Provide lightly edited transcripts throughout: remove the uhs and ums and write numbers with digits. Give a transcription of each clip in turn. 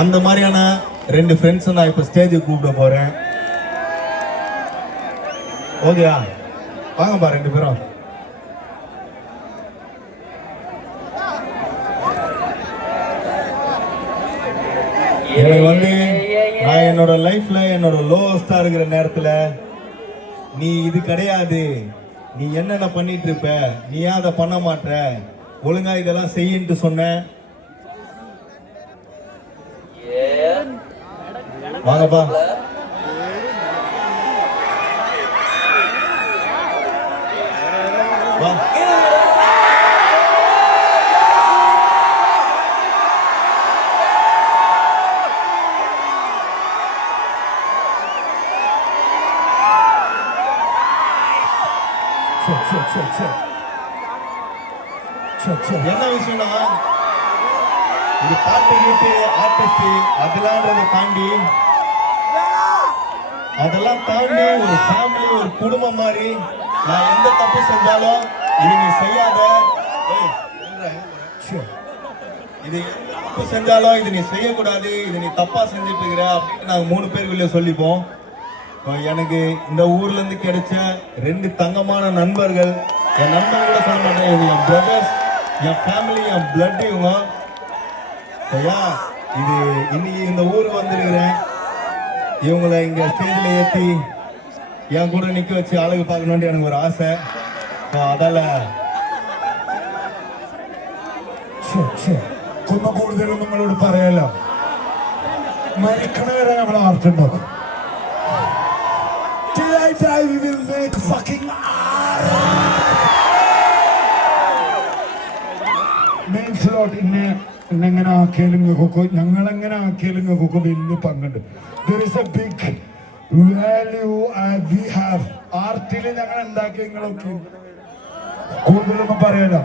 அந்த மாதிரியான 2 ஃப்ரெண்ட்ஸ் நான் இப்ப ஸ்டேஜுக்கு கூப்பிட போறேன். ஓகேயா? வாங்கப்பா 2 பேரும். எனக்கு நான் என்னோட லைஃப்ல என்னோட லோவஸ்டா இருக்கிற நேரத்துல நீ இது கிடையாது, நீ என்னென்ன பண்ணிட்டு இருப்ப, நீ ஏன் அதை பண்ண மாட்ட, ஒழுங்கா இதெல்லாம் செய்யின்னு சொன்ன. வாங்கப்பா. வா. என்ன விஷயம்னா, இது பாட்டு கீட்டு ஆர்டிஸ்ட் அதெல்லாம் தாண்டி ஒரு ஃபேமிலி, ஒரு குடும்பம் மாதிரி நான் எந்த தப்பு செஞ்சாலும் இது நீ செய்யாத, இது தப்பு செஞ்சாலும் இது நீ செய்யக்கூடாது, இது நீ தப்பா செஞ்சுட்டு இருக்கிற அப்படின்னு நாங்கள் 3 பேருக்குள்ளே சொல்லிப்போம். எனக்கு இந்த ஊர்ல இருந்து கிடைச்ச 2 தங்கமான நண்பர்கள், என் நண்பர்களோட சொல்ல மாட்டேன், இது என் பிரதர்ஸ், என் ஃபேமிலி, என் பிளட். இவங்க ஐயா இது இன்னைக்கு இந்த ஊருக்கு வந்திருக்கிறேன், இவங்களை இங்க ஸ்டேஜில் ஏற்றி என் கூட நிக்க வச்சு அழகு பார்க்கணும்னு எனக்கு ஒரு ஆசை. അതാല കുന്ന കൂടുതലും നിങ്ങളോട് പറയാലോ, മരിക്കണ വരെ നമ്മളെ ആർട്ടുണ്ടാക്കും. We will make fucking ഇന്നെങ്ങനെ ആക്കിയാലും ഞങ്ങളെങ്ങനെ ആക്കിയാലും നിങ്ങൾക്ക് വലിയ പങ്കുണ്ട്. There is a big value we have. ആർട്ടിൽ ഞങ്ങൾ ഉണ്ടാക്കിയ നിങ്ങളൊക്കെ കൂടുതലൊന്നും പറയാലോ.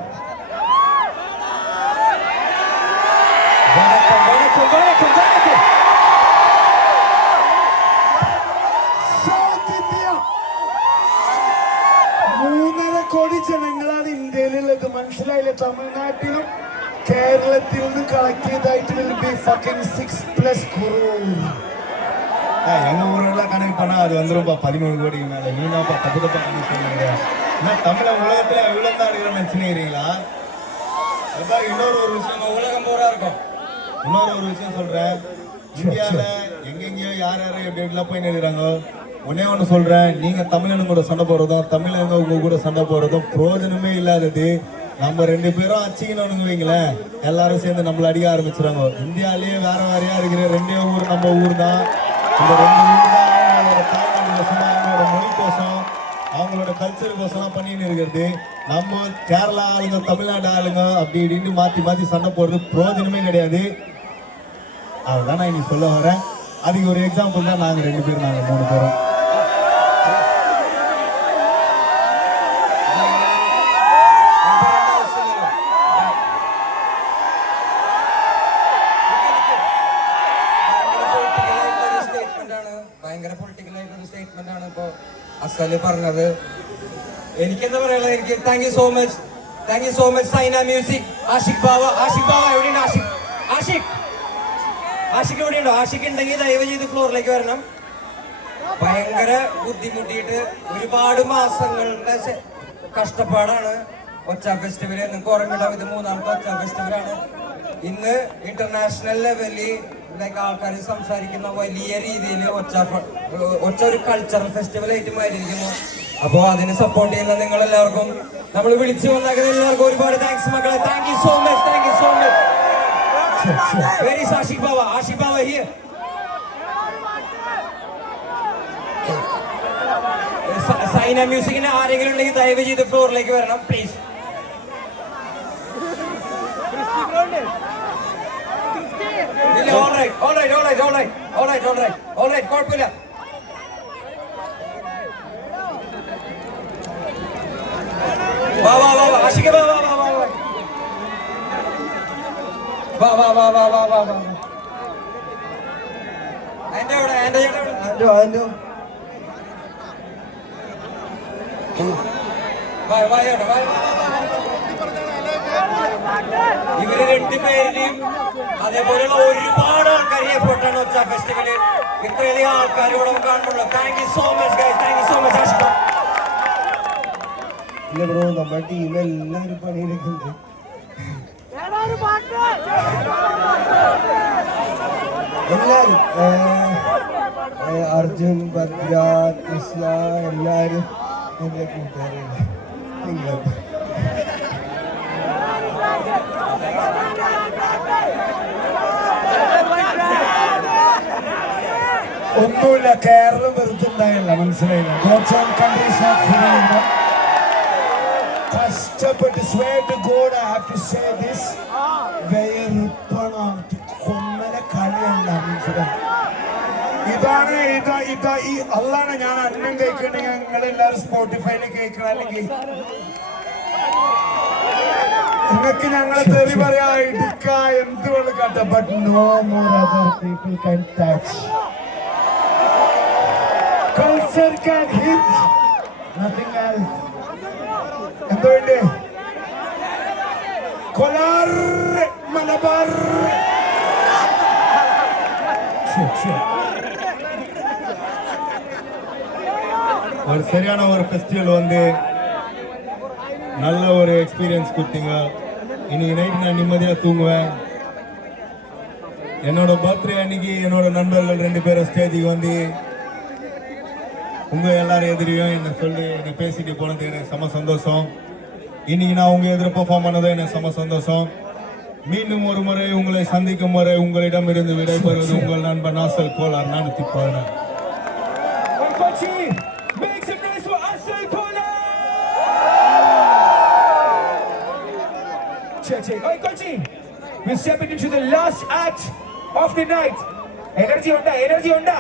കോടി ജനങ്ങളാണ് ഇന്ത്യയിലുള്ളത്, മനസ്സിലായില്ലേ? തമിഴ്നാട്ടിലും കേരളത്തിൽ നിന്ന് കളക്ട് ചെയ്തായിട്ട് will be fucking 6+ crore. எங்க ஊரெல்லாம் கணக்கு பண்ணா அது வந்துரும்பா 13 கோடிக்கு மேல. நீனாப்பா தப்பு தப்பா பண்ணி சொல்லுங்க. நான் தமிழ உலகத்துல இவ்வளவு தான் இருக்கிற நினைச்சுக்கிறீங்களா? அதான் இன்னொரு விஷயம், உலகம் பூரா இருக்கும். இன்னொரு விஷயம் சொல்றேன், இந்தியால எங்கெங்கயோ யார் எப்படி எப்படிலாம் போய் நிற்கிறாங்க. ஒன்னே ஒன்று சொல்றேன், நீங்க தமிழனுங்க கூட சண்டை போடுறதும் தமிழங்க உங்க கூட சண்டை போடுறதும் பிரயோஜனமே இல்லாதது. நம்ம 2 பேரும் அச்சிக்கணும்னு வைங்களேன், எல்லாரும் சேர்ந்து நம்மள அடிக்க ஆரம்பிச்சுறாங்க. இந்தியாலேயே வேற வேறையா இருக்கிற 2 ஊர் நம்ம ஊர் தான். இந்த 2 ஊர் தான் அவங்களோட தாய்மொழி கோசம், அவங்களோட மொழி கோசம், அவங்களோட கல்ச்சர் கோசம்லாம் பண்ணின்னு இருக்கிறது. நம்ம கேரளா ஆளுங்க தமிழ்நாடு ஆளுங்க அப்படி இப்படின்னு மாற்றி சண்டை போடுறது பிரயோஜனமே கிடையாது. அதுதான் நான் இன்னைக்கு சொல்ல வரேன். அதுக்கு ஒரு எக்ஸாம்பிள் தான் நாங்கள் 2 பேரும், நாங்கள் 3 பேரும். അസല് പറഞ്ഞത് എനിക്കെന്താ പറയാ, എനിക്ക് thank you so much Saina music. Ashiq Bava എവിടെയുണ്ട്? ആഷിഖ് എവിടെയുണ്ടോ? ആഷിഖ് ഉണ്ടെങ്കിൽ ദയവ് ചെയ്ത് ഫ്ലോറിലേക്ക് വരണം. ഭയങ്കര ബുദ്ധിമുട്ടിയിട്ട് ഒരുപാട് മാസങ്ങളുടെ കഷ്ടപ്പാടാണ് ഒച്ച ഫെസ്റ്റിവൽ. നിങ്ങൾക്ക് ഓർമ്മയുണ്ടാവും, ഇത് 3ാമത്തെ ഒച്ച ഫെസ്റ്റിവലാണ്. ഇന്ന് ഇന്റർനാഷണൽ ലെവലിൽ ആൾക്കാർ സംസാരിക്കുന്ന വലിയ രീതിയിൽ ഒച്ച ഒരു കൾച്ചറൽ ഫെസ്റ്റിവൽ ആയിട്ട് മാറിയിരിക്കുന്നു. അപ്പോൾ അതിന് സപ്പോർട്ട് ചെയ്യുന്ന നിങ്ങൾ എല്ലാവർക്കും, നമ്മൾ വിളിച്ചു വന്നേക്കുന്ന എല്ലാവർക്കും ഒരുപാട് താങ്ക്സ് മക്കളെ. Thank you so much. Very Ashiq Bava here. Saina മ്യൂസിക്കിന് ആരെങ്കിലും ഉണ്ടെങ്കിൽ ദയവ് ചെയ്ത് ഫ്ലോറിലേക്ക് വരണം പ്ലീസ്. കുഴപ്പമില്ല. ആഷിഖ് വാ. എന്റെ ചേട്ടാ ഇവര് രണ്ടുപേരുടെയും അതേപോലെയുള്ള ഒരുപാട് ആൾക്കാർ എഫോർട്ടാണ് ഒച്ച ഫെസ്റ്റിവല് ഇത്രയധികം ആൾക്കാർ ഇവിടെ കാണുന്നുള്ളൂ. Thank you so much guys, thank you so much Ashiq. ഇല്ല ബ്രോ, നമ്മുടെ ടീം എല്ലാവരും പണിയെടുക്കുന്നുണ്ട്. എല്ലാരും അർജുൻ, ഭദ്ര, കൃഷ്ണ എല്ലാരും എന്റെ കൂട്ടുകാരാണ്. ഒന്നുമില്ല, കേരളം വെറുതെ ഉണ്ടായില്ല, മനസ്സിലായില്ല. കഷ്ടപ്പെട്ട് swear to God, I have to say this, Kommala കളിയല്ല, മനസ്സിലായി. ഇതാണ് ഈ അല്ലാണ് ഞാൻ അന്നം കേൾക്കണെങ്കിൽ നിങ്ങളെല്ലാവരും സ്പോട്ടിഫൈയിൽ കേൾക്കണം. അല്ലെങ്കിൽ നിങ്ങൾക്ക് ഞങ്ങളെ തെറി പറയാ, ഇടുക്ക എന്തുകൊണ്ട് കട്ട, but no more other people can touch. Culture can hit, nothing else. എന്തുകൊണ്ട് കൊലാർ മലബാർ ஒரு சரியான ஒரு ஃபெஸ்டிவல் வந்து நல்ல ஒரு எக்ஸ்பீரியன்ஸ் கொடுத்தீங்க. இன்னைக்கு நைட் நான் நிம்மதியாக தூங்குவேன். என்னோட பர்த்டே அன்னைக்கு என்னோட நண்பர்கள் 2 பேரும் ஸ்டேஜுக்கு வந்து உங்கள் எல்லாரும் எதிரியும் என்னை பேசிட்டு போனது எனக்கு செம சந்தோஷம். இன்னைக்கு நான் உங்கள் எதிர பெர்ஃபார்ம் பண்ணதும் எனக்கு செம சந்தோஷம். மீண்டும் ஒரு முறை உங்களை சந்திக்கும் வரை உங்களிடம் இருந்து விடைபெறுவது உங்கள் நண்பன் நாசல் கோலார். நான் திப்பாகிறேன். Check. Hey, Kochi, we're stepping into the last act of the night. Energy onda.